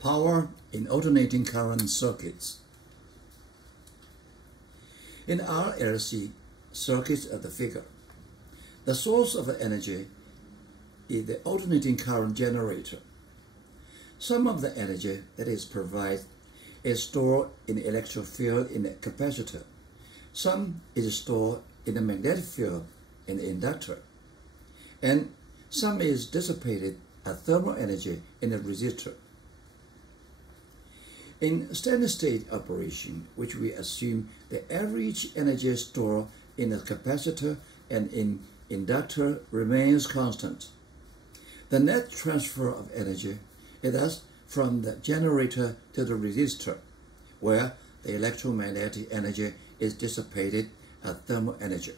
Power in alternating current circuits. In RLC circuits of the figure, the source of the energy is the alternating current generator. Some of the energy that is provided is stored in the electric field in the capacitor. Some is stored in the magnetic field in the inductor. And some is dissipated as thermal energy in the resistor. In steady state operation, which we assume the average energy stored in the capacitor and in inductor remains constant, the net transfer of energy is thus from the generator to the resistor, where the electromagnetic energy is dissipated as thermal energy.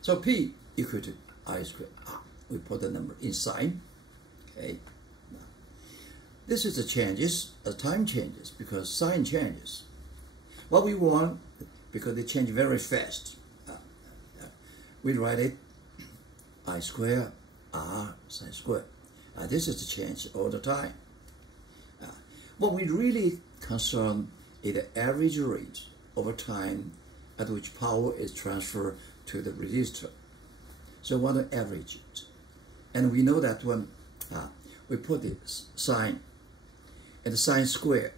So P equal to I squared R. We put the number in sign. Okay. This is the changes as time changes because sign changes. What we want, because they change very fast, we write it I squared R sine squared. This is the change all the time. What we really concern is the average rate over time at which power is transferred to the resistor. So we want to average it. And we know that when we put the sign and the sine square,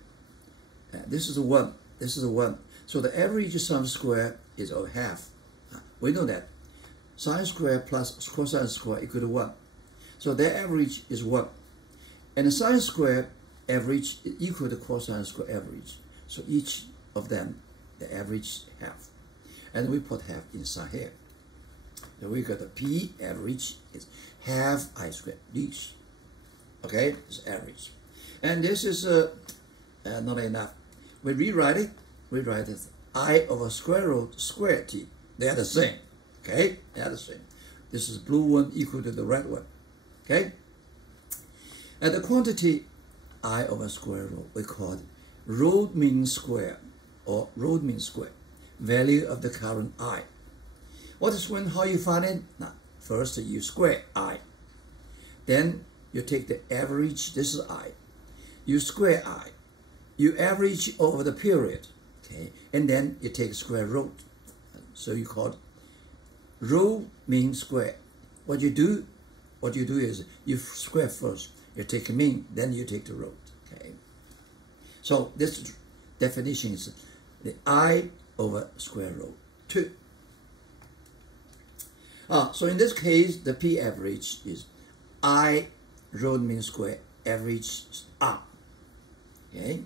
this is 1, this is 1. So the average sum square is a half. We know that sine square plus cosine square equal to 1. So their average is 1. And the sine square average is equal to cosine square average. So each of them, the average half. And we put half inside here. So we got the P average is half I squared this. Okay, it's average. And this is not enough. We rewrite it. We write it I over square root square T. They are the same. Okay, they are the same. This is blue one equal to the red one. Okay. And the quantity I over square root we call it root mean square or root mean square. Value of the current I. What is how you find it? Now, first you square I. Then you take the average, this is I. You square I. You average over the period. Okay, and then you take square root. So you call it root mean square. What you do is you square first. You take mean, then you take the root. Okay. So this definition is the I over square root 2. So in this case, the P average is I root mean square average R. Okay.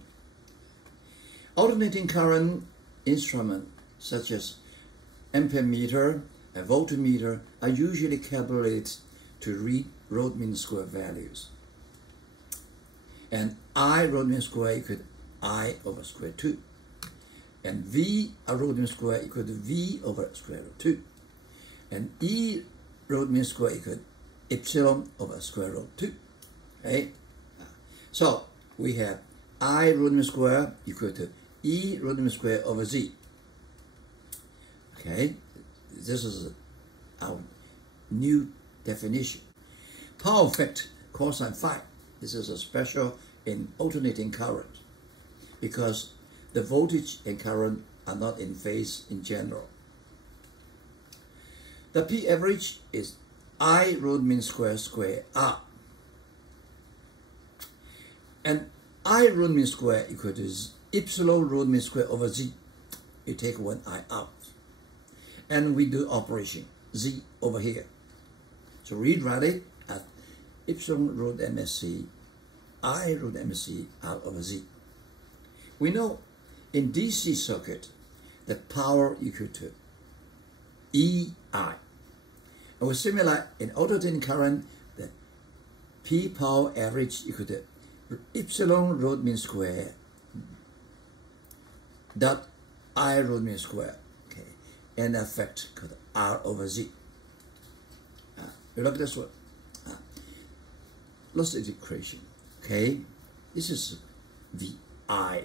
Alternating current instrument such as ampere meter and voltmeter are usually calculated to read root mean square values. And I root mean square equal to I over square 2. And V root mean square equal to V over square root 2. And E root mean square equal to epsilon over square root 2. Okay? So we have I root mean square equal to E root mean square over Z. Okay? This is our new definition. Power factor cosine phi. This is a special in alternating current because the voltage and current are not in phase in general. The P average is I root mean square square R. And I root mean square equal to epsilon root mean square over Z. You take one I out. And we do operation Z over here. So rewrite it as epsilon root MSC, I root MSC R over Z. We know in DC circuit that power equal to EI. And we similar in alternating current, the P power average equal to epsilon root mean square dot I root mean square. Okay, and effect called R over Z. You look at this one. Lost equation. Okay, this is VI.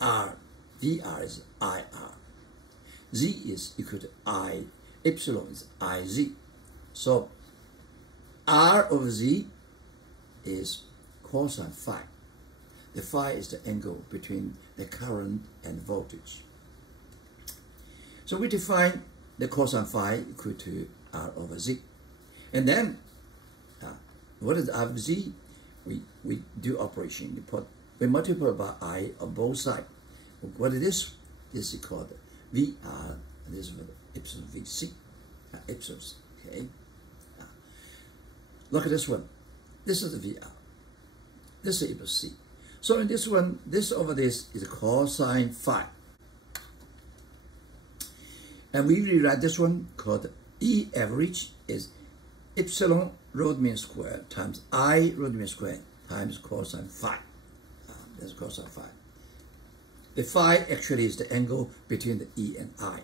R, VR is IR. Z is equal to I, epsilon is IZ. So R over Z is cosine phi. The phi is the angle between the current and voltage. So we define the cosine phi equal to R over Z. And then, what is R over Z? We do operation. We multiply by I on both sides. What it is? This is called VR. And this is epsilon VC. Epsilon, okay? Look at this one. This is the VR. This is epsilon C. So in this one, this over this is cosine phi. And we rewrite this one called E average is epsilon root mean square times I root mean square times cosine phi. That's cosine phi. The phi actually is the angle between the E and I.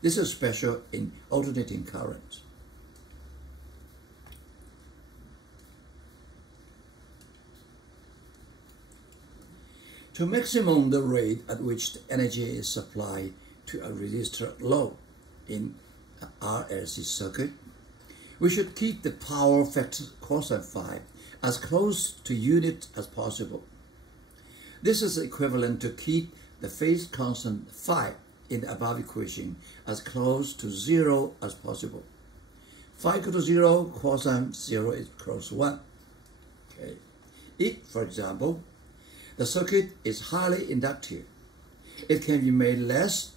This is special in alternating current. To maximum the rate at which the energy is supplied to a resistor load in an RLC circuit, we should keep the power factor cosine phi as close to unit as possible. This is equivalent to keep the phase constant phi in the above equation as close to 0 as possible. Phi equal to 0, cosine 0 is close to 1. Okay. If, for example, the circuit is highly inductive, it can be made less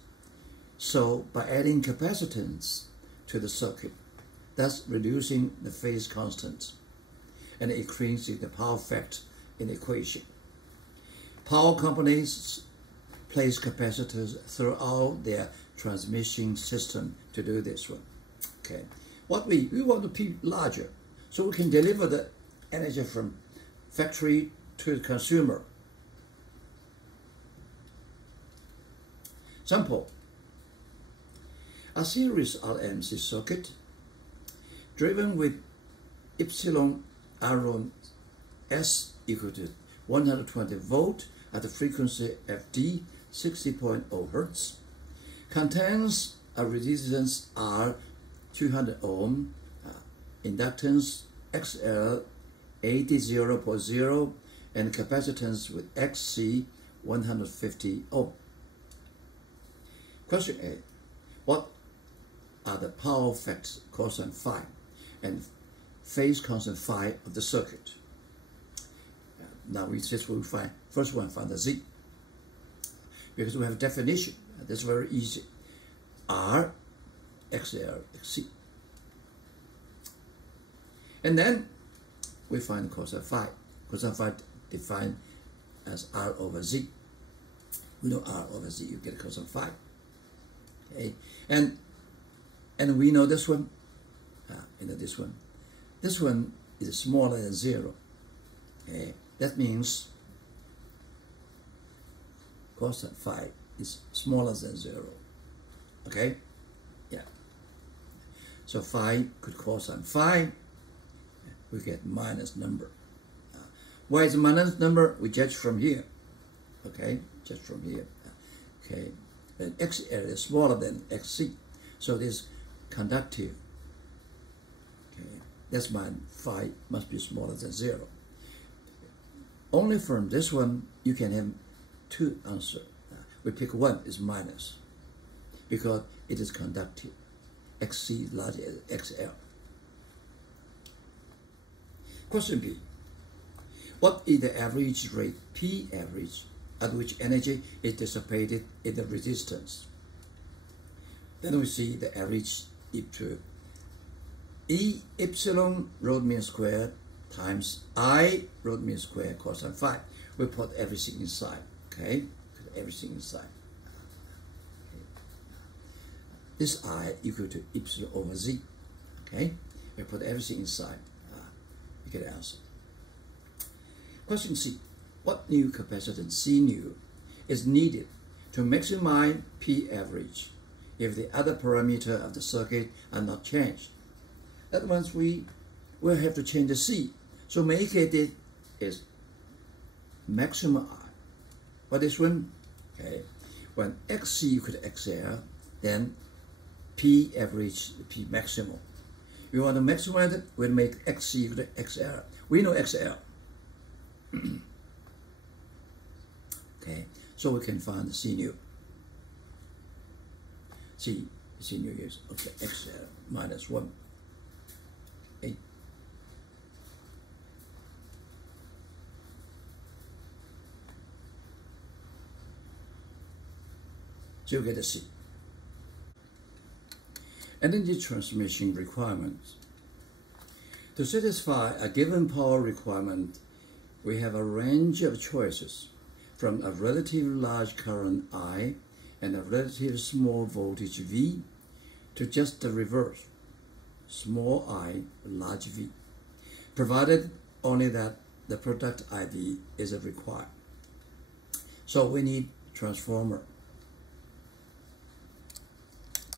so by adding capacitance to the circuit, thus reducing the phase constant and increasing the power factor in the equation. Power companies place capacitors throughout their transmission system to do this one. Okay, what we want to be larger, so we can deliver the energy from factory to the consumer. Example, a series RMC circuit driven with epsilon R1 S equal to 120 volt at the frequency FD 60.0 Hz contains a resistance R 200 ohm, inductance XL 80.0 and capacitance with XC 150 ohm. Question A. What are the power factors cosine phi and phase constant phi of the circuit? Now we just will find, first one, find the Z. Because we have a definition. That's very easy. R, XL, XC. And then we find cosine phi. Cosine phi defined as R over Z. We know R over Z, you get cosine phi. Okay, and we know this one, this one. This one is smaller than 0. Okay, that means cosine phi is smaller than 0. Okay, yeah. So phi could cosine phi, we get minus number. Why is minus number? We judge from here. Okay, just from here. Okay. And XL is smaller than XC, so it is conductive. Okay, that's why phi must be smaller than 0. Only from this one you can have two answers. We pick one is minus because it is conductive. XC is larger than XL. Question B. What is the average rate P average at which energy is dissipated in the resistance? Then we see the average equal to E epsilon root mean square times I root mean square cosine phi. We put everything inside, okay? Put everything inside. Okay. This I equal to epsilon over Z, okay? We put everything inside. You get the answer. Question C. What new capacitance C new is needed to maximize P average if the other parameter of the circuit are not changed? That means we will have to change the C. So make it is maximum I. What is when? Okay. When XC equal to XL, then P average, P maximum. We want to maximize it, we'll make XC equal to XL. We know XL. Okay, so we can find the C nu. C nu is, okay, XL minus 1, 8. So you get a C. Energy transmission requirements. To satisfy a given power requirement, we have a range of choices, from a relatively large current I and a relatively small voltage V to just the reverse, small I, large V, provided only that the product IV is required. So we need transformer